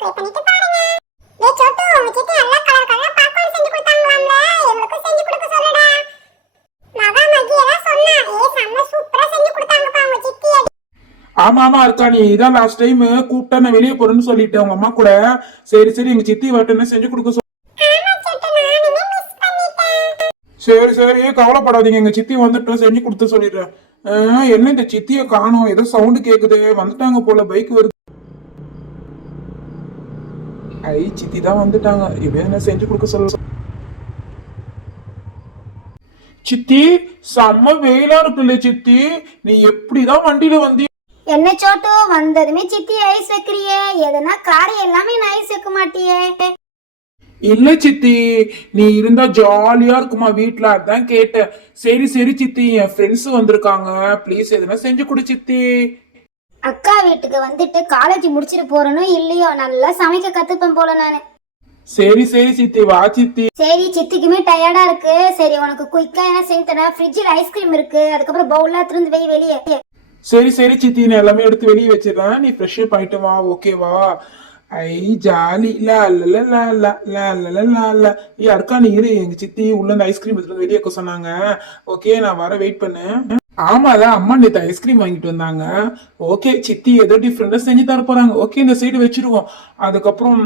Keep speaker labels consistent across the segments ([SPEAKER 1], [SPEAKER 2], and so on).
[SPEAKER 1] Subscribe பண்ணிட்டு பாருங்க. டேய் சோட்டு உங்க சித்தி நல்லா கலர் கலரா பாப்கார்ன் செஞ்சு கொடுத்தாங்களாம்ல? எங்களுக்கும் செஞ்சு கொடுக்க சொல்லுடா. மகா மகி எல்லாம் சொன்னா ஏ செம்ம சூப்பரா செஞ்சு கொடுத்தாங்கப்பா உங்க சித்தி. அடி
[SPEAKER 2] ஆமா ஆமா இருக்கா நீ இதான் லாஸ்ட் டைம் கூப்பிட்டா நான் வெளியே போறேன்னு சொல்லிட்டேன் உங்க அம்மா கூட. சரி சரி எங்க சித்தி வரட்டுன்னு செஞ்சு கொடுக்க சொல்.
[SPEAKER 1] ஆமா சோட்டு நானுமே மிஸ் பண்ணிட்டேன்.
[SPEAKER 2] சரி சரி கவலைப்படாதீங்க எங்க சித்தி வந்துட்டோம் செஞ்சு கொடுத்து சொல்லிடுறேன். என்ன இந்த சித்திய காணோம்? ஏதோ சவுண்டு கேக்குது வந்துட்டாங்க போல பைக் வருது. ஐ சித்தி தான் வந்துட்டாங்க. இப்படியே என்ன செஞ்சு கொடுக்க சொல்ல சித்தி செம்ம வெயிலா இருக்குல்ல சித்தி. நீ எப்படிதான் வண்டியில வந்தி
[SPEAKER 3] என்ன சோட்டு வந்ததுமே சித்தி ஐஸ் வைக்கிறியே. எதனா காரம் எல்லாமே நான் ஐஸ் வைக்க மாட்டியே.
[SPEAKER 2] இல்ல சித்தி நீ இருந்தா ஜாலியா இருக்குமா வீட்ல? அதான் கேட்டேன். சரி சரி சித்தி என் ஃப்ரெண்ட்ஸ் வந்திருக்காங்க. ப்ளீஸ் எதுனா செஞ்சு கொடு சித்தி.
[SPEAKER 3] அக்கா வீட்டுக்கு வந்துட்டு காலேஜ் முடிச்சிட்டு போறனோ இல்லையோ நல்லா சமைக்க கத்துப்பேன் போல நானு.
[SPEAKER 2] சரி சரி சித்தி வா சித்தி.
[SPEAKER 3] சரி சித்திக்குமே டயர்டா இருக்கு. சரி உனக்கு குயிக்கா என்ன செஞ்சு தரேன்? ஃப்ரிட்ஜில் ஐஸ்கிரீம் இருக்கு. அதுக்கப்புறம் பவுல்ல திறந்து வை வெளியே.
[SPEAKER 2] சரி சரி சித்தி நான் எல்லாமே எடுத்து வெளியே வச்சிடறேன். நீ ஃப்ரெஷ் அப் ஆயிட்டு வா ஓகேவா ஐ ஜாலி லா லா லா லா லா லா லா லா லா ஏ அர்க்கா நீ இரு எங்க சித்தி உள்ள இந்த ஐஸ்கிரீம் எடுத்துட்டு வந்து வெளியே வைக்க சொன்னாங்க. ஓகே நான் வர வெயிட் பண்ணு. ஆமால அம்மா நேத்து ஐஸ்கிரீம் வாங்கிட்டு வந்தாங்க. ஓகே சித்தி ஏதோ டிஃப்ரெண்டா செஞ்சு தர போறாங்க. ஓகே இந்த சைடு வச்சிருவோம். அதுக்கப்புறம்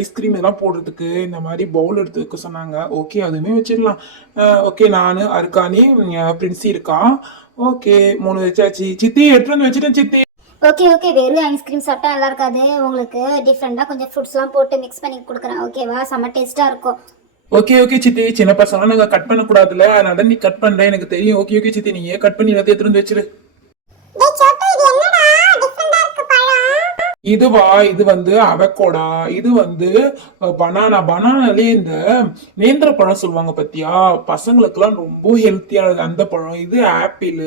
[SPEAKER 2] ஐஸ்கிரீம் இதெல்லாம் போடுறதுக்கு இந்த மாதிரி பவுல் எடுத்து வைக்க சொன்னாங்க. ஓகே அதுவுமே வச்சிடலாம். ஓகே நானு அருக்கானி பிரின்சி இருக்கா? ஓகே மூணு வச்சாச்சு. சித்தி எடுத்து வந்து வச்சுட்டேன் சித்தி.
[SPEAKER 3] ஓகே ஓகே வெறும் ஐஸ்கிரீம் சாப்பிட்டா நல்லா இருக்காது. உங்களுக்கு டிஃப்ரெண்டா கொஞ்சம் ஃப்ரூட்ஸ்லாம் போட்டு மிக்ஸ் பண்ணி கொடுக்குறேன். ஓகேவா செம்ம டேஸ்டா இருக்கும்.
[SPEAKER 2] ஓகே ஓகே சித்தி. சின்ன பசங்க நாங்க கட் பண்ண கூடாதுல அதனால நீ கட் பண்ற. எனக்கு தெரியும். ஓகே ஓகே சித்தி. நீ கட் பண்ணி எல்லாத்தையும் எடுத்து வச்சிரு. இதுவா? இது வந்து அவக்கோடா. இது வந்து பனானா பனானாலே இந்த நேந்திர பழம் சொல்லுவாங்க பத்தியா? பசங்களுக்கெல்லாம் ரொம்ப ஹெல்த்தியானது அந்த பழம். இது ஆப்பிள்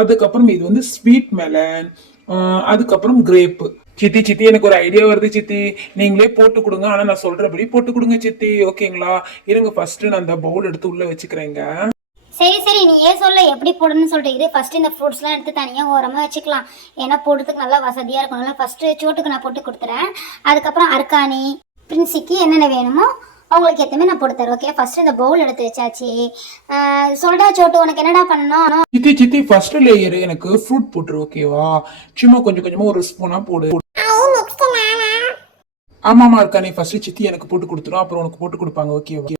[SPEAKER 2] அதுக்கப்புறம் இது வந்து ஸ்வீட் மெலன் அதுக்கப்புறம் கிரேப்பு சித்தி சித்தி எனக்கு ஒரு ஐடியா வருது சித்தி. நீங்களே போட்டு கொடுங்க. ஆனா நான் சொல்றபடி போட்டு கொடுங்க சித்தி. ஓகேங்களா? இருங்க ஃபர்ஸ்ட் நான் அந்த பவுல் எடுத்து உள்ள வச்சுக்கிறேங்க.
[SPEAKER 3] சரி சரி. நீ ஏன் சொல்ல? எப்படி போடணும்னு சொல்லிட்டு இரு ஃபர்ஸ்ட் இந்த ஃப்ரூட்ஸ்லாம் எடுத்து தனியாக ஓரமாக வச்சுக்கலாம். ஏன்னா போடுறதுக்கு நல்லா வசதியாக இருக்கணும்ல ஃபர்ஸ்ட் சோட்டுக்கு நான் போட்டு கொடுத்துறேன். அதுக்கப்புறம் அர்க்கானி பிரின்சிக்கு என்னென்ன வேணுமோ அவங்களுக்கு ஏற்றமே நான் போட்டு தரேன். ஓகே ஃபர்ஸ்ட் இந்த பவுல் எடுத்து வச்சாச்சு. சொல்டா சோட்டு உனக்கு என்னடா பண்ணணும்?
[SPEAKER 2] சித்தி சித்தி ஃபர்ஸ்ட் லேயர் எனக்கு ஃப்ரூட் போட்டுரு ஓகேவா சும்மா கொஞ்சம் கொஞ்சமா ஒரு ஸ்பூனா போடு. ஆமாமா இருக்கா நீ ஃபர்ஸ்ட் சித்தி எனக்கு போட்டு கொடுத்துரும் அப்புறம் உனக்கு போட்டு கொடுப்பாங்க ஓகே ஓகே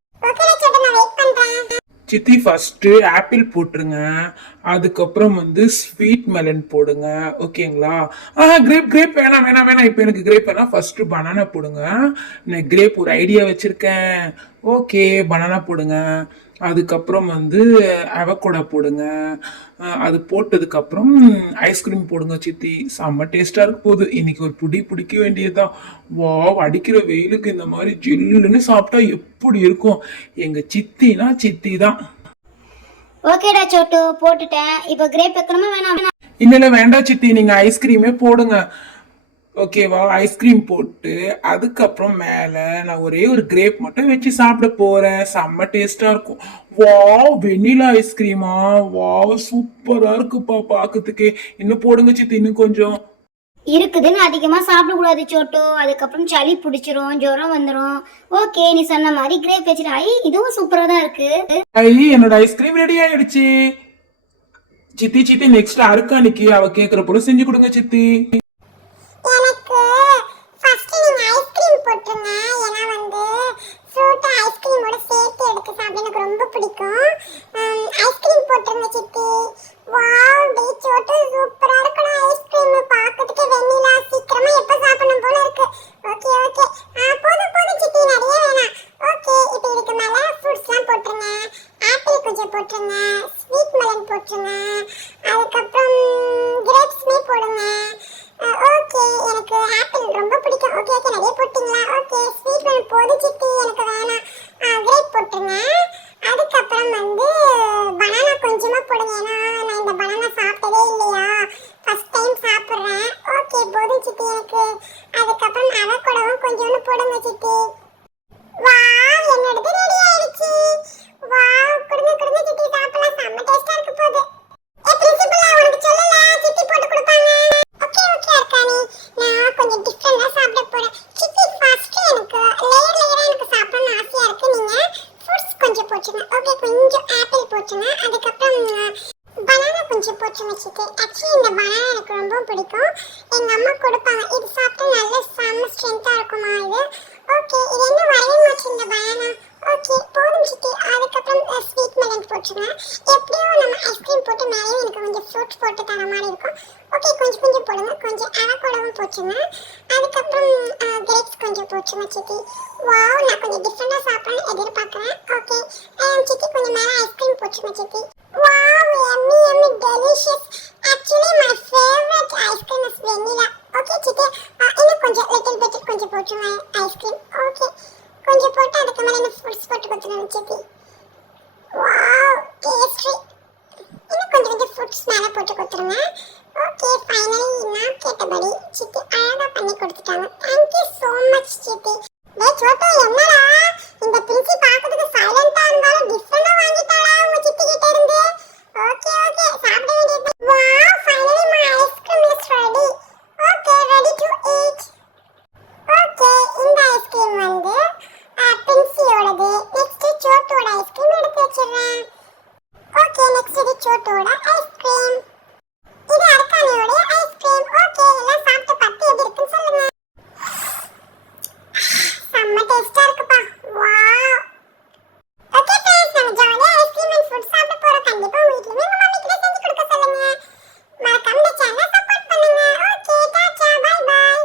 [SPEAKER 2] சித்தி ஃபர்ஸ்ட் ஆப்பிள் போட்டுருங்க. அதுக்கப்புறம் வந்து ஸ்வீட் மெலன் போடுங்க ஓகேங்களா ஆ கிரேப் கிரேப் வேணாம் வேணாம் வேணாம். இப்போ எனக்கு கிரேப் வேணாம். ஃபர்ஸ்ட் பனானா போடுங்க. நான் கிரேப் ஒரு ஐடியா வச்சிருக்கேன். ஓகே பனானா போடுங்க. அதுக்கப்புறம் வந்து அவக்கோடா போடுங்க. அது போட்டதுக்கப்புறம் ஐஸ்கிரீம் போடுங்க சித்தி. செம்ம டேஸ்டா இருக்க போகுது. இன்னைக்கு ஒரு புடி பிடிக்க வேண்டியதுதான். வா அடிக்கிற வெயிலுக்கு இந்த மாதிரி ஜில்லுன்னு சாப்பிட்டா எப்படி இருக்கும்? எங்க சித்தினா சித்தி தான்
[SPEAKER 3] ஓகேடா சோட்டு போட்டுட்டேன். இப்போ கிரேப் வைக்கணுமா வேணாம்?
[SPEAKER 2] இல்ல இல்ல வேண்டாம் சித்தி. நீங்க ஐஸ்கிரீமே போடுங்க. ஓகேவா ஐஸ்கிரீம் போட்டு அதுக்கப்புறம் மேல நான் ஒரே ஒரு கிரேப் மட்டும் வச்சு சாப்பிட போறேன். செம்ம டேஸ்டா இருக்கும். வாவ் வெண்ணிலா ஐஸ்கிரீமா வாவ் சூப்பரா இருக்குப்பா பாக்கிறதுக்கே. இன்னும் போடுங்க சித்தி இன்னும் கொஞ்சம்.
[SPEAKER 3] இருக்குதுன்னு அதிகமாக சாப்பிடக்கூடாது சோட்டு. அதுக்கப்புறம் சளி பிடிச்சிரும் ஜுரம் வந்துடும் ஓகே நீ சொன்ன மாதிரி கிரேப் வச்சுட்டு ஐ இதுவும் சூப்பராக தான் இருக்கு.
[SPEAKER 2] ஐ என்னோட ஐஸ்கிரீம் ரெடி ஆயிடுச்சு. சித்தி சித்தி நெக்ஸ்ட் அருக்கானிக்கு அவ கேக்குற போல செஞ்சு கொடுங்க சித்தி.
[SPEAKER 1] போட்டுருந்தேன் அதுக்கப்புறம் பனானா கொஞ்சம் போட்டுருந்தேன் சித்தி ஆக்சுவலி இந்த பனானா எனக்கு ரொம்ப பிடிக்கும். எங்கள் அம்மா கொடுப்பாங்க. இது சாப்பிட்டா நல்ல செம்ம ஸ்ட்ரென்த்தாக இருக்குமா இது? ஓகே இது என்ன வரைய மாட்டேன் இந்த பனானா ஓகே போதும் சித்தி அதுக்கப்புறம் ஸ்வீட் மெலன் போட்டுருந்தேன் எப்படியோ நம்ம ஐஸ்கிரீம் போட்டு மேலேயும் எனக்கு கொஞ்சம் ஃப்ரூட்ஸ் போட்டு தர மாதிரி இருக்கும். ஓகே கொஞ்சம் கொஞ்சம் போடுங்க. கொஞ்சம் அவக்கோட அவகோடாவும் போட்டுருங்க அதுக்கப்புறம் கிரேப்ஸ் கொஞ்சம் போட்டுருங்க சித்தி? வாவ் நான் கொஞ்சம் டிஃப்ரெண்டாக சாப்பிடணும்னு எதிர்பார்க்குறேன். ஓகே சித்தி கொஞ்சம் மேலே ஐஸ்கிரீம் போட்டுருங்க சித்தி? Wow yummy yummy delicious actually my favourite ice cream is vanilla okay சித்தி? இன்னும் கொஞ்சம் லிட்டில் பிட் கொஞ்சம் போட்டுருவேன் ஐஸ்கிரீம் ஓகே கொஞ்சம் போட்டு அதுக்கு மேலே என்ன ஃப்ரூட்ஸ் போட்டு கொடுத்துருவேன் சித்தி. வாவ் டேஸ்ட்ரி இன்னும் கொஞ்சம் கொஞ்சம் ஃப்ரூட்ஸ் மேலே போட்டு கொடுத்துருங்க ஓகே ஃபைனலி நான் கேட்டபடி சித்தி அழகாக பண்ணி கொடுத்துட்டாங்க. தேங்க்யூ ஸோ மச் சித்தி. டே சோட்டோ என்னடா?